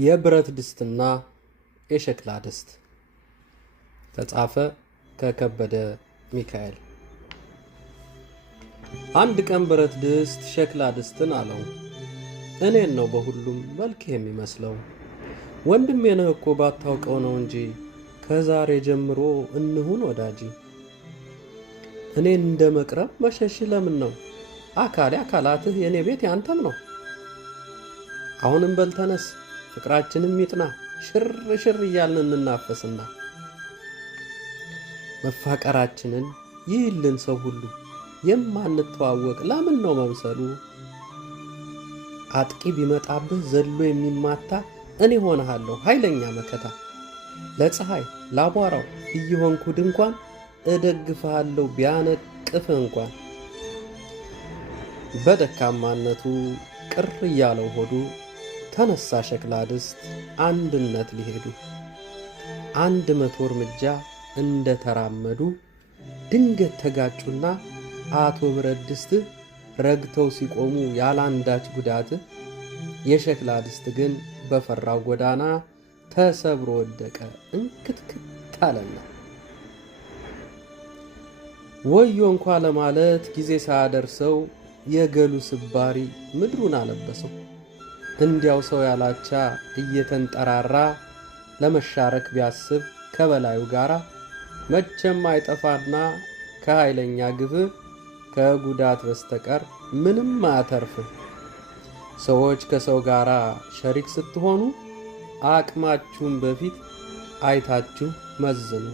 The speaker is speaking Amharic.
የብረት ድስትና የሸክላ ድስት ተጻፈ ከከበደ ሚካኤል። አንድ ቀን ብረት ድስት ሸክላ ድስትን አለው፣ እኔን ነው በሁሉም መልክ የሚመስለው። ወንድሜ ነህ እኮ ባታውቀው ነው እንጂ ከዛሬ ጀምሮ እንሁን ወዳጂ። እኔን እንደ መቅረብ መሸሽ ለምን ነው? አካሌ አካላትህ የኔ ቤት ያንተም ነው። አሁንም በል ተነስ፣ ፍቅራችንም ይጥና፣ ሽር ሽር እያልን እንናፈስና መፋቀራችንን ይህልን ሰው ሁሉ የማንተዋወቅ ለምን ነው መምሰሉ? አጥቂ ቢመጣብህ ዘሎ የሚማታ እኔ ሆነሃለሁ ኃይለኛ መከታ። ለፀሐይ ላቧራው እየሆንኩ ድንኳን እደግፍሃለሁ ቢያነቅፍህ እንኳን። በደካማነቱ ቅር እያለው ሆዱ ተነሳ ሸክላ ድስት አንድነት ሊሄዱ። 100 እርምጃ እንደ ተራመዱ ድንገት ተጋጩና አቶ ብረት ድስት ረግተው ሲቆሙ ያላንዳች ጉዳት። የሸክላ ድስት ግን በፈራው ጎዳና ተሰብሮ ወደቀ እንክትክት አለና። ወዮ እንኳ ለማለት ጊዜ ሳያደርሰው የገሉ ስባሪ ምድሩን አለበሰው። እንዲያው ሰው ያላቻ እየተንጠራራ ለመሻረክ ቢያስብ ከበላዩ ጋራ መቼም አይጠፋና ከኃይለኛ ግፍ ከጉዳት በስተቀር ምንም አያተርፍ። ሰዎች ከሰው ጋራ ሸሪክ ስትሆኑ አቅማችሁን በፊት አይታችሁ መዝኑ።